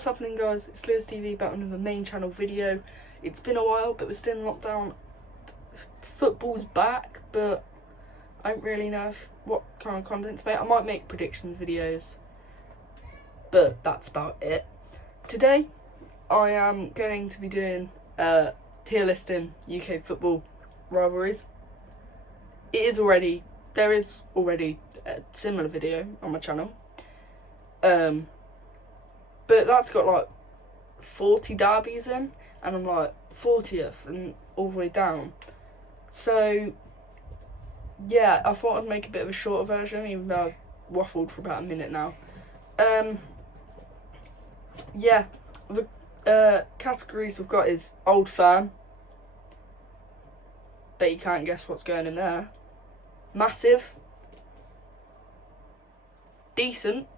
What's happening, guys? It's LewisTV back on the main channel video. It's been a while, but we're still in lockdown. Football's back, but I don't really know what kind of content to make. I might make predictions videos, but that's about it. Today, I am going to be doing tier listing UK football rivalries. There is already a similar video on my channel. But that's got like 40 derbies in, and I'm like 40th and all the way down. So yeah, I thought I'd make a bit of a shorter version, even though I've waffled for about a minute now. Yeah, the categories we've got is old firm. Bet you can't guess what's going in there. Massive. Decent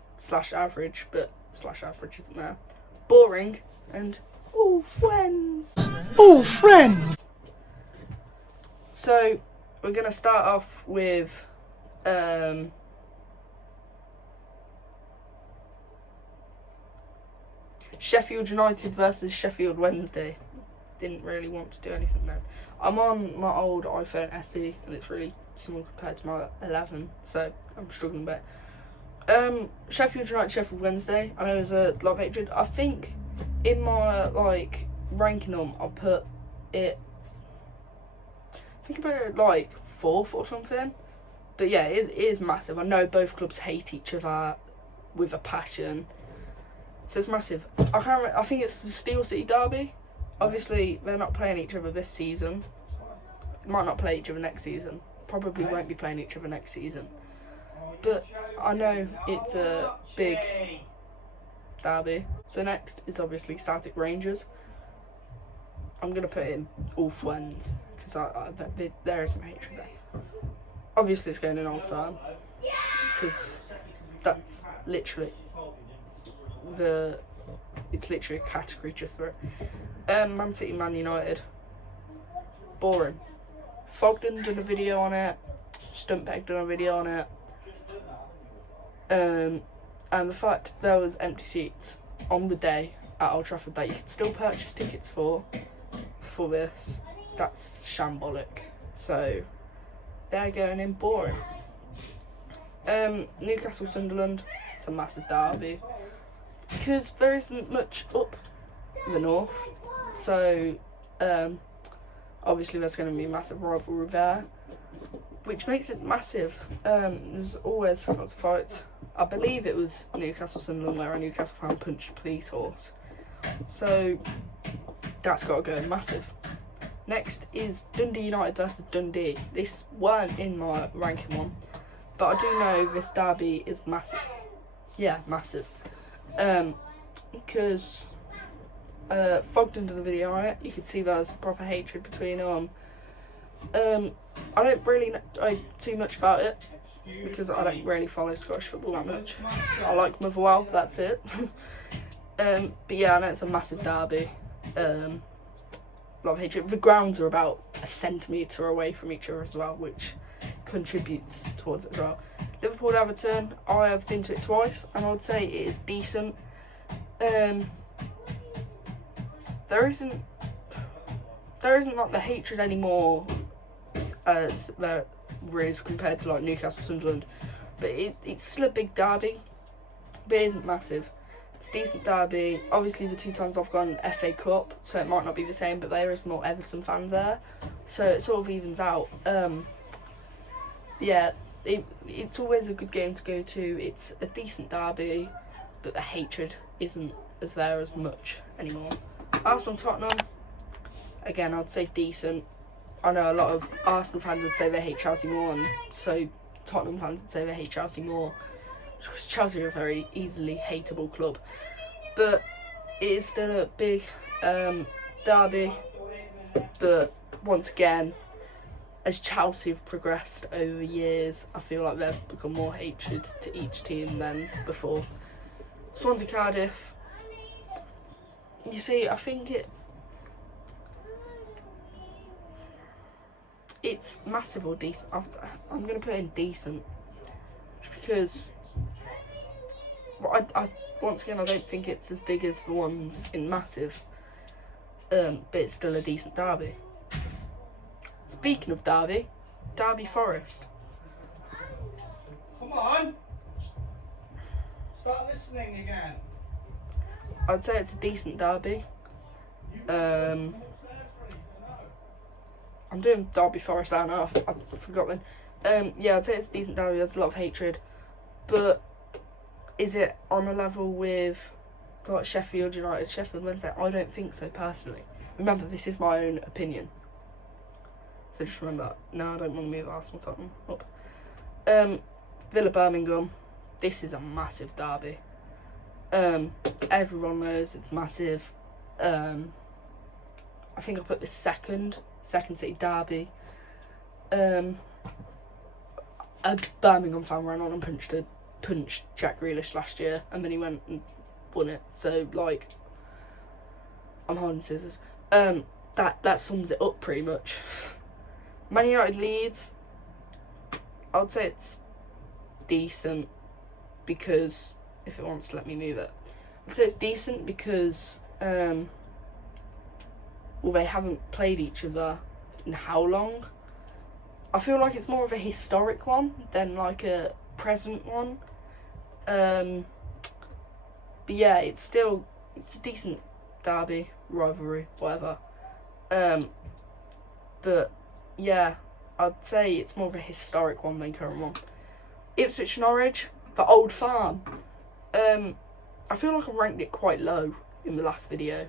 / average, but / average isn't there. Boring, and all friends. All friends. So we're gonna start off with Sheffield United versus Sheffield Wednesday. Didn't really want to do anything then. I'm on my old iPhone SE and it's really small compared to my 11, so I'm struggling a bit. Sheffield United, Sheffield Wednesday. I know there's a lot of hatred. I think in my ranking them, I'll put it. I think about it like 4th or something. But yeah, it is massive. I know both clubs hate each other with a passion, so it's massive. I think it's the Steel City derby. Obviously, they're not playing each other this season. Might not play each other next season. Probably won't be playing each other next season. But I know it's a big derby. So next is obviously Static Rangers. I'm going to put in all friends because there is some hatred there. Obviously it's going in Old Firm because that's literally it's literally a category just for it. Man City, Man United. Boring. Fogden done a video on it. Stumpeg done a video on it. And the fact there was empty seats on the day at Old Trafford that you could still purchase tickets for this, that's shambolic. So they're going in boring. Newcastle Sunderland, it's a massive derby. It's because there isn't much up the north. So obviously there's going to be a massive rivalry there, which makes it massive. There's always lots of fights. I believe it was Newcastle Sunderland where a Newcastle fan punched a police horse. So that's got to go massive. Next is Dundee United versus Dundee. This weren't in my ranking one, but I do know this derby is massive. Yeah, massive. Because Fogden did a video on it. You could see there's proper hatred between them. I don't really know too much about it because I don't really follow Scottish football that much. I like Motherwell, that's it. But yeah, I know it's a massive derby. A lot of hatred. The grounds are about a centimetre away from each other as well, which contributes towards it as well. Liverpool Everton, I have been to it twice and I would say it is decent. There isn't like the hatred anymore as there is compared to like Newcastle Sunderland, but it's still a big derby, but it isn't massive. It's a decent derby. Obviously the 2 times I've gone FA Cup, so it might not be the same, but there is more Everton fans there, so it sort of evens out. Yeah, it's always a good game to go to. It's a decent derby, but the hatred isn't as there as much anymore. Arsenal Tottenham, again I'd say decent. I know a lot of Arsenal fans would say they hate Chelsea more, and so Tottenham fans would say they hate Chelsea more, because Chelsea are a very easily hateable club. But it is still a big derby. But once again, as Chelsea have progressed over years, I feel like they've become more hatred to each team than before. Swansea Cardiff. You see, I think it's massive or decent. I'm going to put in decent because I once again, I don't think it's as big as the ones in Massive, but it's still a decent derby. Speaking of derby, Derby Forest. Come on! Start listening again. I'd say it's a decent derby. I'm doing Derby Forest, I know, I forgot when. Yeah, I'd say it's a decent derby, there's a lot of hatred. But is it on a level with like Sheffield United, Sheffield Wednesday? I don't think so, personally. Remember, this is my own opinion. So just remember, no, I don't want to move Arsenal Tottenham up. Villa Birmingham, this is a massive derby. Everyone knows it's massive. I think I put this second city derby. A Birmingham fan ran on and punched Jack Grealish last year, and then he went and won it. So like, I'm holding scissors. That sums it up pretty much. Man United Leeds, I would say it's decent because if it wants to let me move it, I'd say it's decent because well, they haven't played each other in how long? I feel like it's more of a historic one than like a present one. But yeah, it's a decent derby, rivalry, whatever. But yeah, I'd say it's more of a historic one than current one. Ipswich Norwich, the Old Farm. I feel like I ranked it quite low in the last video,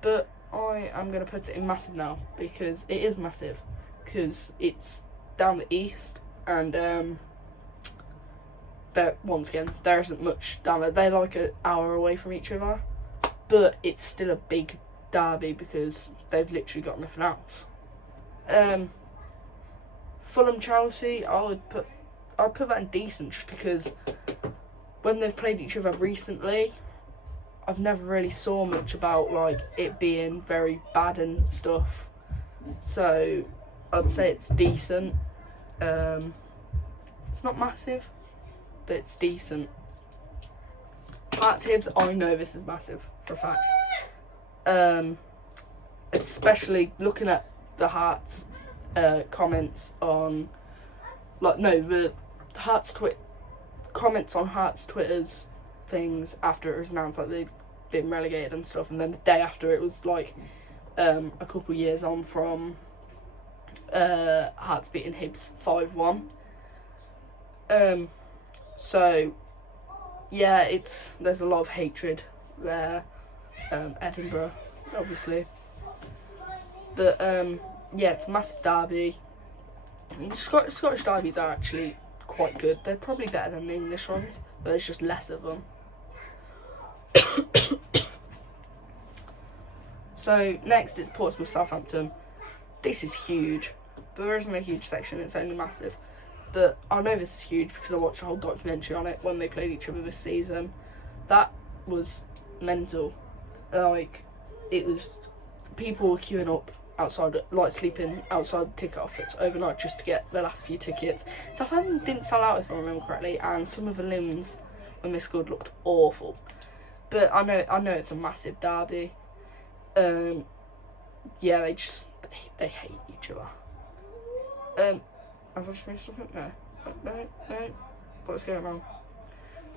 but I am going to put it in massive now because it is massive, because it's down the east, and once again, there isn't much down there. They're like an hour away from each other, but it's still a big derby because they've literally got nothing else. Fulham Chelsea, I'd put that in decent just because when they've played each other recently, I've never really saw much about like it being very bad and stuff. So I'd say it's decent. It's not massive, but it's decent. Hearts Hibs, I know this is massive for a fact. Especially looking at the Hearts comments on, like, no, the Hearts comments on Hearts Twitter's things after it was announced that they'd been relegated and stuff, and then the day after it was like a couple years on from Hearts beating Hibs 5-1. So yeah, there's a lot of hatred there. Edinburgh, obviously, but yeah, it's a massive derby. Scottish derbies are actually quite good. They're probably better than the English ones, but there's just less of them. So next it's Portsmouth Southampton. This is huge, but there isn't a huge section, it's only massive. But I know this is huge because I watched a whole documentary on it when they played each other this season. That was mental. Like, it was, people were queuing up outside, like sleeping outside the ticket office overnight just to get the last few tickets. Southampton didn't sell out, if I remember correctly, and some of the limbs when they scored looked awful. But I know it's a massive derby. Yeah, they hate each other. Have I just missed something? No. What's going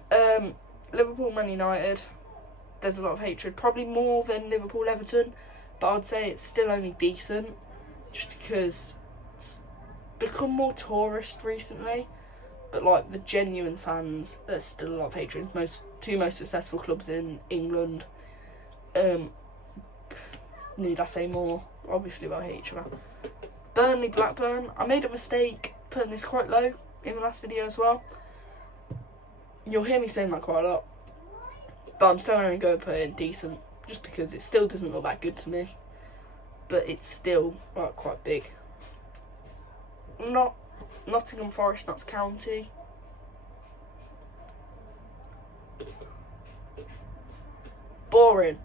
on? Liverpool Man United. There's a lot of hatred, probably more than Liverpool Everton, but I'd say it's still only decent, just because it's become more tourist recently. But like the genuine fans, there's still a lot of hatred. Two most successful clubs in England. Need I say more? Obviously, they'll hate each other. Burnley Blackburn. I made a mistake putting this quite low in the last video as well. You'll hear me saying that quite a lot, but I'm still only going to put it in decent, just because it still doesn't look that good to me. But it's still like quite big. Nottingham Forest, Notts County. Boring.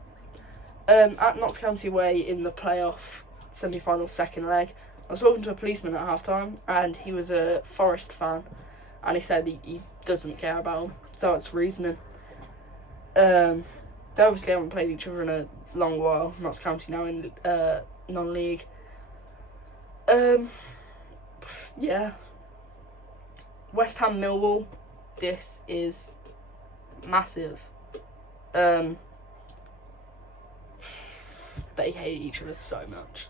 At Notts County Way in the playoff semi-final second leg, I was talking to a policeman at half-time, and he was a Forest fan, and he said he doesn't care about them, so it's reasoning. They obviously haven't played each other in a long while. Notts County now in non-league. Yeah. West Ham Millwall. This is massive. They hate each other so much.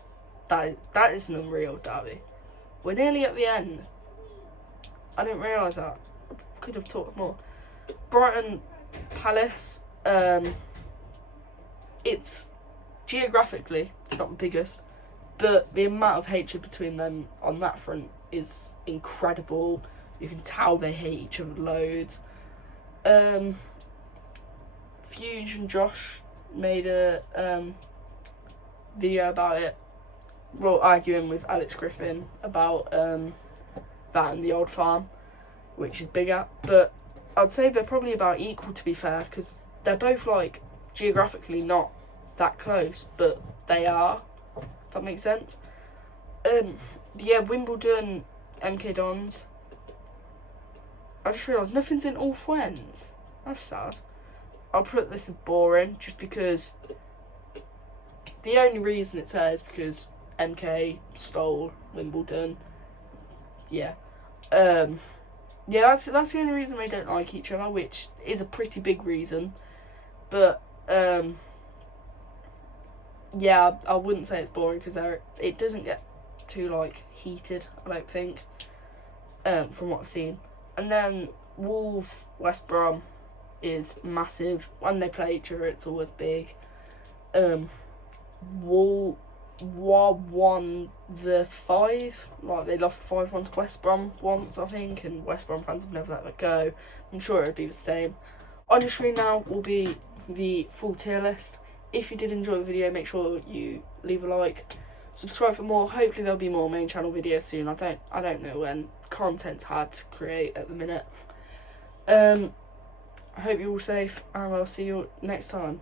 That is an unreal derby. We're nearly at the end. I didn't realise that. I could have talked more. Brighton Palace. It's geographically, it's not the biggest, but the amount of hatred between them on that front is incredible. You can tell they hate each other loads. Fuge and Josh made a video about it, well, arguing with Alex Griffin about that and the Old Farm, which is bigger, but I'd say they're probably about equal, to be fair, because they're both, like, geographically not that close, but they are, if that makes sense. Yeah, Wimbledon, MK Dons. I just realised nothing's in all Wens. That's sad. I'll put this as boring, just because the only reason it's there is because MK stole Wimbledon. Yeah. Yeah, that's the only reason they don't like each other, which is a pretty big reason. But yeah, I wouldn't say it's boring because it doesn't get too like heated, I don't think, from what I've seen. And then Wolves West Brom is massive. When they play each other, it's always big. Wolves won the 5, like they lost 5-1 to West Brom once, I think, and West Brom fans have never let that go. I'm sure it would be the same. On your screen now will be the full tier list. If you did enjoy the video, make sure you leave a like, subscribe for more. Hopefully there'll be more main channel videos soon. I don't know when. Content's hard to create at the minute. I hope you're all safe, and I'll see you next time.